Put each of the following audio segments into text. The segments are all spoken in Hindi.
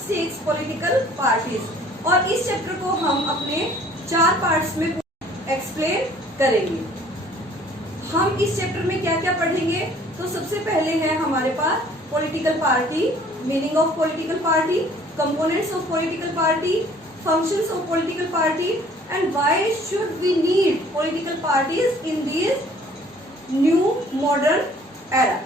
6 पॉलिटिकल पार्टीज और इस चैप्टर को हम अपने 4 पार्ट्स में एक्सप्लेन करेंगे। हम इस चैप्टर में क्या क्या पढ़ेंगे, तो सबसे पहले है हमारे पास political party, meaning of political party, components of political party, functions of political party and why should we need political parties in this new modern era.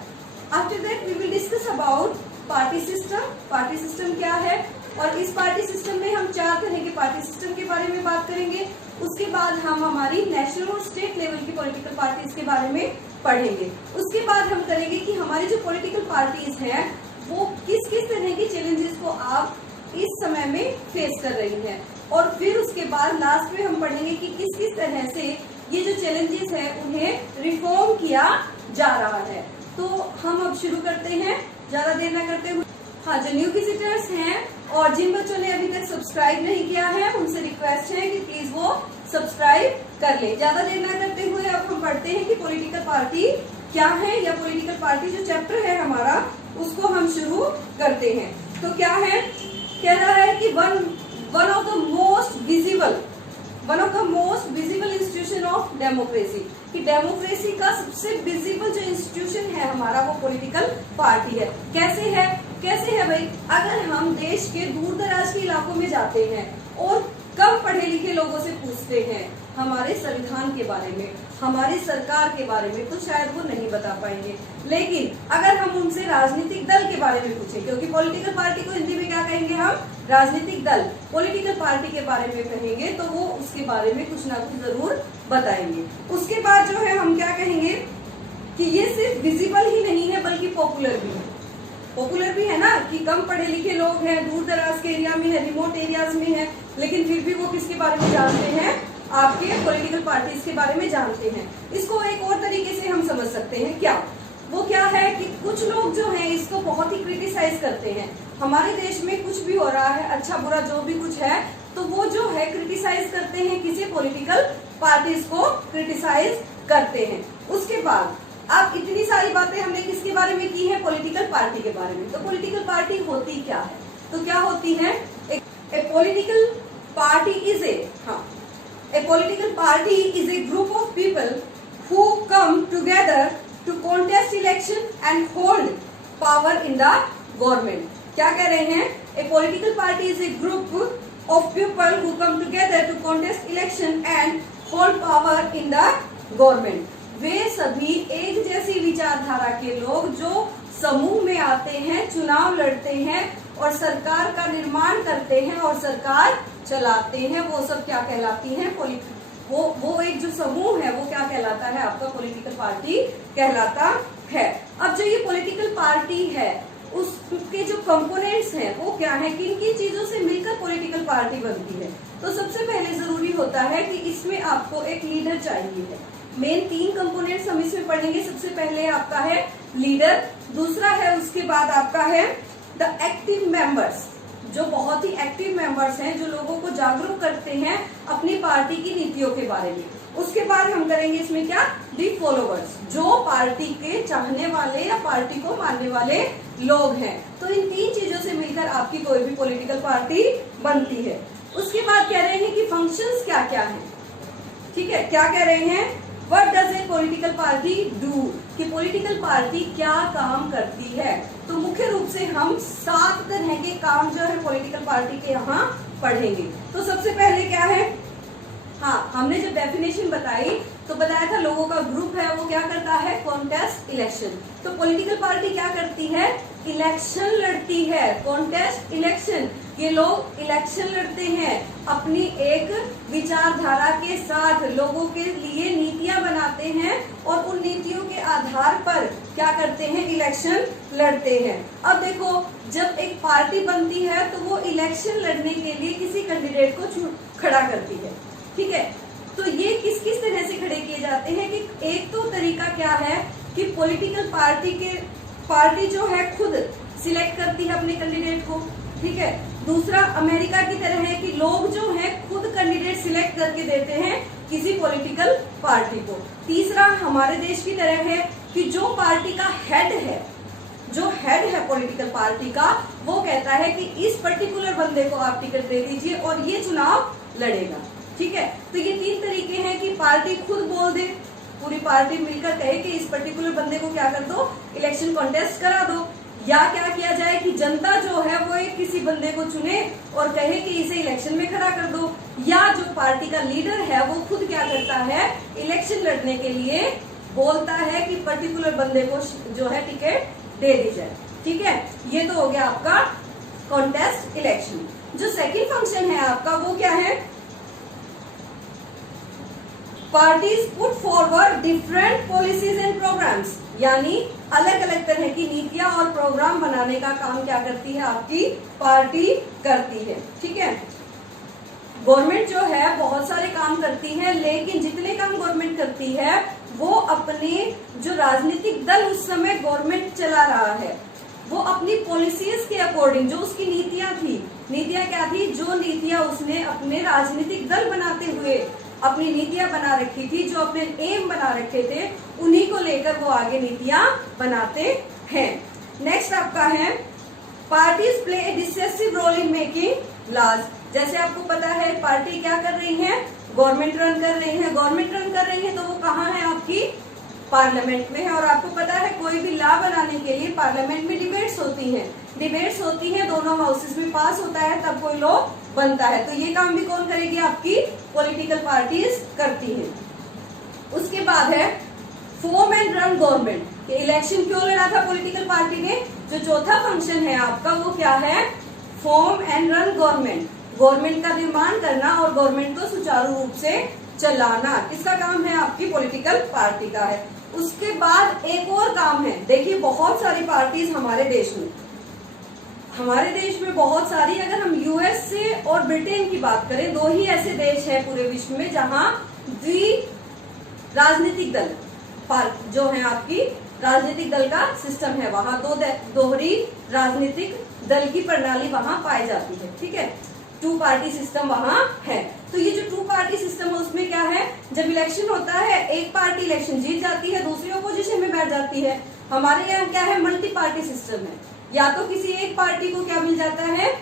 After that we will discuss about party system. Party system क्या है और इस पार्टी सिस्टम में हम 4 तरह के पार्टी सिस्टम के बारे में बात करेंगे। उसके बाद हम हमारी नेशनल और स्टेट लेवल की पॉलिटिकल पार्टीज के बारे में पढ़ेंगे। उसके बाद हम करेंगे कि हमारी जो पॉलिटिकल पार्टीज हैं वो किस किस तरह के चैलेंजेस को आप इस समय में फेस कर रही हैं, और फिर उसके बाद लास्ट में हम पढ़ेंगे कि किस किस तरह से ये जो चैलेंजेस हैं उन्हें रिफॉर्म किया जा रहा है। तो हम अब शुरू करते हैं, ज्यादा देर न करते हुए। हाँ, जो न्यू विजिटर्स हैं और जिन बच्चों ने अभी तक सब्सक्राइब नहीं किया है उनसे रिक्वेस्ट है कि प्लीज वो सब्सक्राइब कर ले। ज्यादा देर न करते हुए अब हम पढ़ते हैं कि पॉलिटिकल पार्टी क्या है, या पॉलिटिकल पार्टी जो चैप्टर है हमारा उसको हम शुरू करते हैं। तो क्या है, कह रहा है कि one of the most visible institution of democracy, कि डेमोक्रेसी का सबसे विजिबल जो इंस्टीट्यूशन है हमारा वो पॉलिटिकल पार्टी है। कैसे है भाई, अगर हम देश के दूर दराज के इलाकों में जाते हैं और कम पढ़े लिखे लोगों से पूछते हैं हमारे संविधान के बारे में, हमारी सरकार के बारे में, तो शायद वो नहीं बता पाएंगे। लेकिन अगर हम उनसे राजनीतिक दल के बारे में पूछें, क्योंकि पॉलिटिकल पार्टी को हिंदी में क्या कहेंगे हम, राजनीतिक दल, पॉलिटिकल पार्टी के बारे में कहेंगे तो वो उसके बारे में कुछ ना कुछ जरूर बताएंगे। उसके बाद जो है हम क्या कहेंगे कि ये सिर्फ विजिबल ही नहीं है बल्कि पॉपुलर भी है। पॉपुलर भी है ना, कि कम पढ़े लिखे लोग हैं, दूर दराज के एरिया में है, रिमोट एरियाज में है, लेकिन फिर भी वो किसके बारे में जानते हैं, आपके पॉलिटिकल पार्टीज के बारे में जानते हैं। इसको एक और तरीके से हम समझ सकते हैं, क्या है कि कुछ लोग जो हैं इसको बहुत ही क्रिटिसाइज करते हैं। हमारे देश में कुछ भी हो रहा है, अच्छा बुरा जो भी कुछ है, तो वो जो है क्रिटिसाइज करते हैं, किसी पॉलिटिकल पार्टीज को क्रिटिसाइज करते हैं। उसके बाद अब इतनी सारी बातें हमने किसके बारे में की है, पॉलिटिकल पार्टी के बारे में। तो पॉलिटिकल पार्टी होती क्या है, तो क्या होती है, a political party is a group of people who come together to contest election and hold power in the government. क्या कह रहे हैं, a political party is a group of people who come together to contest election and hold power in the government. वे सभी एक जैसी विचारधारा के लोग जो समूह में आते हैं, चुनाव लड़ते हैं और सरकार का निर्माण करते हैं और सरकार चलाते हैं, वो सब क्या कहलाती हैं, वो एक जो समूह है वो क्या कहलाता है, आपका पॉलिटिकल पार्टी कहलाता है। अब जो ये पॉलिटिकल पार्टी है उसके जो कंपोनेंट्स हैं वो क्या है, किन किन चीजों से मिलकर पॉलिटिकल पार्टी बनती है। तो सबसे पहले जरूरी होता है कि इसमें आपको एक लीडर चाहिए है। मेन 3 कंपोनेंट्स हम इसमें पढ़ेंगे। सबसे पहले आपका है लीडर, दूसरा है उसके बाद आपका है द एक्टिव मेंबर्स, जो बहुत ही एक्टिव मेंबर्स हैं, जो लोगों को जागरूक करते हैं अपनी पार्टी की नीतियों के बारे में। उसके बाद हम करेंगे इसमें क्या, दी फॉलोवर्स, जो पार्टी के चाहने वाले या पार्टी को मानने वाले लोग हैं। तो इन 3 चीजों से मिलकर आपकी कोई भी पॉलिटिकल पार्टी बनती है। उसके बाद कह रहे हैं कि फंक्शंस क्या क्या हैं, ठीक है, क्या कह रहे हैं, what does a political party do, कि पॉलिटिकल पार्टी क्या काम करती है। तो मुख्य रूप से हम 7 तरह के काम जो है पॉलिटिकल पार्टी के यहाँ पढ़ेंगे। तो सबसे पहले क्या है, हाँ, हमने जब डेफिनेशन बताई तो बताया था लोगों का ग्रुप है वो क्या करता है, कॉन्टेस्ट इलेक्शन। तो पॉलिटिकल पार्टी क्या करती है, इलेक्शन लड़ती है, कॉन्टेस्ट इलेक्शन। ये लोग इलेक्शन लड़ते हैं, अपनी एक विचारधारा के साथ लोगों के लिए नीतियां बनाते हैं और उन नीतियों के आधार पर क्या करते हैं, इलेक्शन लड़ते हैं। अब देखो, जब एक पार्टी बनती है तो वो इलेक्शन लड़ने के लिए किसी कैंडिडेट को खड़ा करती है, ठीक है। तो ये किस किस तरह से खड़े किए जाते हैं, कि एक तो तरीका क्या है कि पॉलिटिकल पार्टी जो है खुद सिलेक्ट करती है अपने कैंडिडेट को, ठीक है। दूसरा अमेरिका की तरह है कि लोग जो हैं खुद कैंडिडेट सिलेक्ट करके देते हैं किसी पॉलिटिकल पार्टी को। तीसरा हमारे देश की तरह है कि जो पार्टी का हेड है जो हेड है पॉलिटिकल पार्टी का, वो कहता है कि इस पर्टिकुलर बंदे को आप टिकट दे दीजिए और ये चुनाव लड़ेगा। ठीक है, तो ये 3 तरीके हैं कि पार्टी खुद बोल दे, पूरी पार्टी मिलकर कहे कि इस पर्टिकुलर बंदे को क्या कर दो, इलेक्शन कॉन्टेस्ट करा दो, या क्या किया जाए कि जनता जो है वो एक किसी बंदे को चुने और कहे कि इसे इलेक्शन में खड़ा कर दो, या जो पार्टी का लीडर है वो खुद क्या करता है, इलेक्शन लड़ने के लिए बोलता है कि पर्टिकुलर बंदे को जो है टिकट दे दी जाए। ठीक है, ये तो हो गया आपका कॉन्टेस्ट इलेक्शन। जो सेकंड फंक्शन है आपका वो क्या है, parties put forward different policies and programmes, यानी अलग अलग तरह की नीतियां और प्रोग्राम बनाने का काम क्या करती है, आपकी पार्टी करती है। ठीक है, गवर्नमेंट जो है बहुत सारे काम करती है, लेकिन जितने काम गवर्नमेंट करती है वो अपने जो राजनीतिक दल उस समय गवर्नमेंट चला रहा है वो अपनी पॉलिसीज के अकॉर्डिंग, जो उसकी नीतियां थी, नीतियां क्या थी, जो नीतियां उसने अपने राजनीतिक दल बनाते हुए अपनी नीतियां बना रखी थी, जो अपने एम बना रखे थे, उन्हीं को लेकर वो आगे नीतियां बनाते हैं। नेक्स्ट आपका है parties play a decisive role in making laws. जैसे आपको पता है पार्टी क्या कर रही है, गवर्नमेंट रन कर रही है, गवर्नमेंट रन कर रही है तो वो कहाँ है, आपकी पार्लियामेंट में है। और आपको पता है कोई भी लॉ बनाने के लिए पार्लियामेंट में डिबेट्स होती हैं, दोनों हाउसेस में पास होता है तब कोई लॉ बनता है। तो ये काम भी कौन करेगी, आपकी पॉलिटिकल पार्टीज करती हैं। उसके बाद है form and run government. Election क्यों लड़ा था पॉलिटिकल पार्टी ने, जो चौथा फंक्शन है आपका वो क्या है, form and run government, government का निर्माण करना और गवर्नमेंट को सुचारू रूप से चलाना, इसका काम है आपकी पॉलिटिकल पार्टी का है। उसके बाद एक और काम है, देखिए बहुत सारी पार्टीज हमारे देश में बहुत सारी, अगर हम यूएस से और ब्रिटेन की बात करें, 2 ही ऐसे देश हैं पूरे विश्व में जहां राजनीतिक दल जो है आपकी राजनीतिक दल का सिस्टम है, वहां दोहरी राजनीतिक दल की प्रणाली वहां पाई जाती है। ठीक है, 2 पार्टी सिस्टम वहां है। तो ये जो 2 पार्टी सिस्टम है उसमें क्या है, जब इलेक्शन होता है एक पार्टी इलेक्शन जीत जाती है, दूसरी अपोजिशन में बैठ जाती है। हमारे यहाँ क्या है, मल्टी पार्टी सिस्टम है, या तो किसी एक पार्टी को क्या मिल जाता है,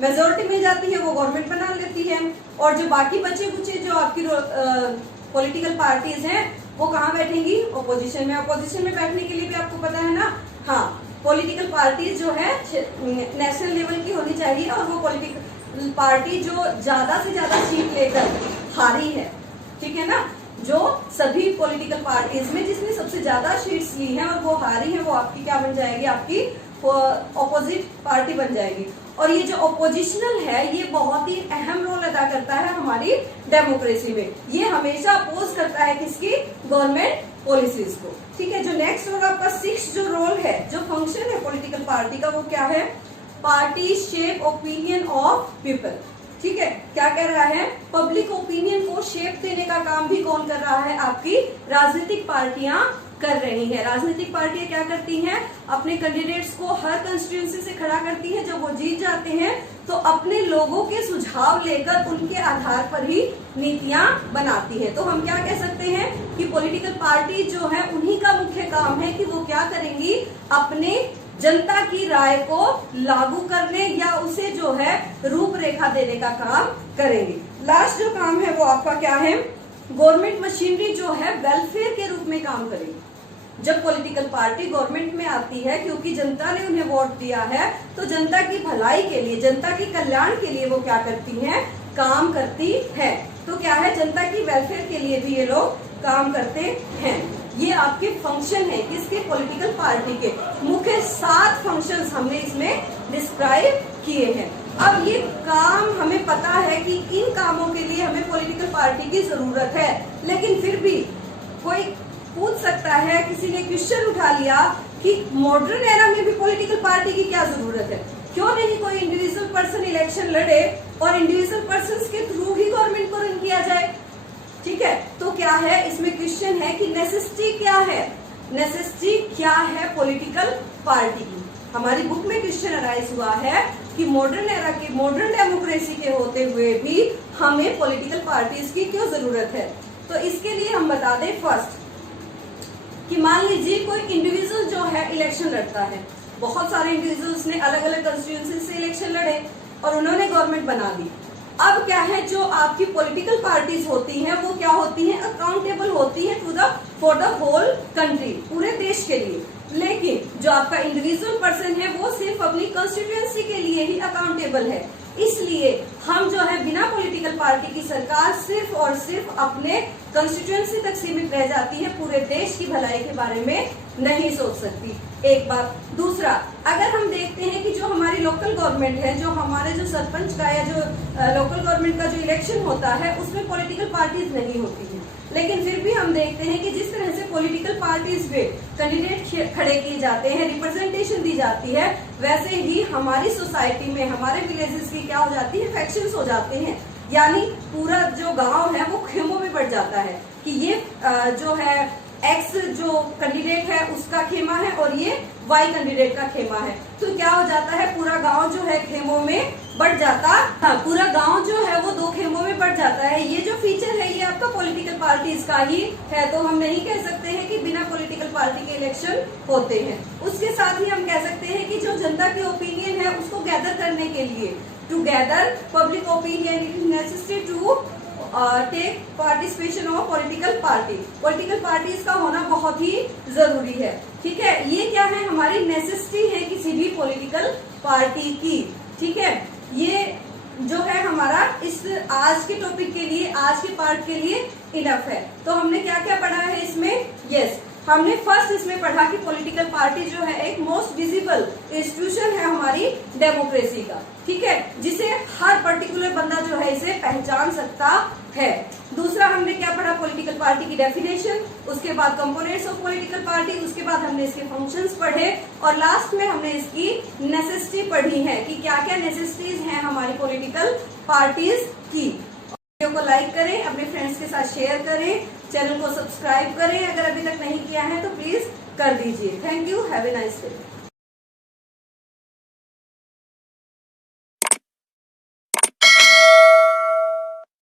मेजोरिटी मिल जाती है, वो गवर्नमेंट बना लेती है, और जो बाकी बचे कुछ जो आपकी पॉलिटिकल पार्टीज हैं वो कहाँ बैठेंगी, ओपोजिशन में। ओपोजिशन में बैठने के लिए भी आपको पता है ना, हाँ, पॉलिटिकल पार्टीज जो है नेशनल लेवल की होनी चाहिए, और वो पॉलिटिकल पार्टी जो ज्यादा से ज्यादा सीट लेकर हारी है, ठीक है ना, जो सभी पॉलिटिकल पार्टीज में जिसने सबसे ज्यादा सीट्स ली हैं और वो हारी है, वो आपकी क्या बन जाएगी, आपकी ऑपोजिट पार्टी बन जाएगी। और ये जो ऑपोजिशनल है ये बहुत ही अहम रोल अदा करता है हमारी डेमोक्रेसी में, ये हमेशा अपोज करता है किसकी, गवर्नमेंट पॉलिसीज को। ठीक है, जो नेक्स्ट होगा आपका 6 जो रोल है, जो फंक्शन है पॉलिटिकल पार्टी का, वो क्या है, party shape opinion of people. ठीक है, क्या कह रहा है, पब्लिक ओपिनियन को शेप देने का काम भी कौन कर रहा है, आपकी राजनीतिक पार्टियां कर रही हैं। राजनीतिक पार्टियां क्या करती हैं, अपने कैंडिडेट्स को हर कंस्टिट्यूएंसी से खड़ा करती हैं, जब वो जीत जाते हैं तो अपने लोगों के सुझाव लेकर उनके आधार पर ही नीतियां बनाती हैं। तो हम क्या कह सकते हैं कि पॉलिटिकल पार्टी जो है उन्हीं का मुख्य काम है कि वो क्या करेंगी, अपने जनता की राय को लागू करने या उसे जो है रूपरेखा देने का काम करेंगे। लास्ट जो काम है वो आपका क्या है, गवर्नमेंट मशीनरी जो है वेलफेयर के रूप में काम करेगी। जब पॉलिटिकल पार्टी गवर्नमेंट में आती है, क्योंकि जनता ने उन्हें वोट दिया है, तो जनता की भलाई के लिए, जनता के कल्याण के लिए वो क्या करती हैं, काम करती है। तो क्या है, जनता की वेलफेयर के लिए भी ये लोग काम करते हैं। ये आपके फंक्शन है किसके, पॉलिटिकल पार्टी के। मुख्य 7 फंक्शंस हमने इसमें डिस्क्राइब किए हैं। अब ये काम हमें पता है कि इन कामों के लिए हमें पॉलिटिकल पार्टी की जरूरत है, लेकिन फिर भी कोई पूछ सकता है, किसी ने क्वेश्चन उठा लिया कि मॉडर्न एरा में भी पॉलिटिकल पार्टी की क्या जरूरत है, क्यों नहीं कोई इंडिविजुअल पर्सन इलेक्शन लड़े और इंडिविजुअल पर्सन के थ्रू ही गवर्नमेंट को रन किया जाए। ठीक है, तो क्या है, इसमें क्वेश्चन है कि नेसेसिटी क्या है, नेसेसिटी क्या है पॉलिटिकल पार्टी की। हमारी बुक में क्वेश्चन अराइज हुआ है कि मॉडर्न एरा के, मॉडर्न डेमोक्रेसी के होते हुए भी हमें पॉलिटिकल पार्टीज की क्यों जरूरत है। तो इसके लिए हम बता दें फर्स्ट कि मान लीजिए कोई इंडिविजुअल जो है इलेक्शन लड़ता है, बहुत सारे इंडिविजुअल्स ने अलग अलग कंस्टिट्यूएंसी से इलेक्शन लड़े और उन्होंने गवर्नमेंट बना दी। अब क्या है, जो आपकी पॉलिटिकल पार्टीज होती हैं वो क्या होती हैं, अकाउंटेबल होती हैं फॉर द होल कंट्री, पूरे देश के लिए। लेकिन जो आपका इंडिविजुअल पर्सन है वो सिर्फ अपनी कंस्टिट्यूएंसी के लिए ही अकाउंटेबल है। इसलिए हम जो है बिना पॉलिटिकल पार्टी की सरकार सिर्फ और सिर्फ अपने कंस्टिट्यूएंसी तक सीमित रह जाती है, पूरे देश की भलाई के बारे में नहीं सोच सकती। एक बात। दूसरा, अगर हम देखते हैं कि जो हमारी लोकल गवर्नमेंट है, जो हमारे जो सरपंच का या जो लोकल गवर्नमेंट का जो इलेक्शन होता है उसमें पॉलिटिकल पार्टीज नहीं होती है, लेकिन फिर भी हम देखते हैं कि जिस तरह से पॉलिटिकल पार्टीज पे कैंडिडेट खड़े किए जाते हैं, रिप्रेजेंटेशन दी जाती है, वैसे ही हमारी सोसाइटी में, हमारे विलेजेस की क्या हो जाती है, फैक्शंस हो जाते हैं। यानी पूरा जो गांव है वो खेमों में बढ़ जाता है कि ये जो है एक्स जो कैंडिडेट है उसका खेमा है और ये वाई कैंडिडेट का खेमा है। तो क्या हो जाता है, पूरा गांव जो है खेमों में बढ़ जाता, हाँ, पूरा गांव जो है वो दो खेमों में बढ़ जाता है। ये जो फीचर है ये आपका पॉलिटिकल पार्टीज का ही है, तो हम नहीं कह सकते हैं कि बिना पॉलिटिकल पार्टी के इलेक्शन होते हैं। उसके साथ ही हम कह सकते हैं कि जो जनता की ओपिनियन है उसको गैदर करने के लिए, to gather public opinion, it is necessary to take participation of political party. Political parties का होना बहुत ही जरूरी है। ठीक है, ये क्या है, हमारी नेसेसिटी है किसी भी पॉलिटिकल पार्टी की। ठीक है, ये जो है हमारा इस आज के टॉपिक के लिए, आज के पार्ट के लिए इनफ है। तो हमने क्या क्या पढ़ा है इसमें? यस, हमने फर्स्ट इसमें पढ़ा कि पॉलिटिकल पार्टी जो है एक मोस्ट विजिबल इंस्टीट्यूशन है हमारी डेमोक्रेसी का। ठीक है, जिसे हर पर्टिकुलर बंदा जो है इसे पहचान सकता है। दूसरा हमने क्या पढ़ा, पॉलिटिकल पार्टी की डेफिनेशन, उसके बाद कंपोनेंट्स ऑफ पॉलिटिकल पार्टी, उसके बाद हमने इसके फंक्शंस पढ़े और लास्ट में हमने इसकी नेसेसिटी पढ़ी है कि क्या क्या नेसेसिटीज हैं हमारी पॉलिटिकल पार्टीज की। वीडियो को लाइक करें, अपने फ्रेंड्स के साथ शेयर करें, चैनल को सब्सक्राइब करें, अगर अभी तक नहीं किया है तो प्लीज कर दीजिए। Thank you, have a nice day.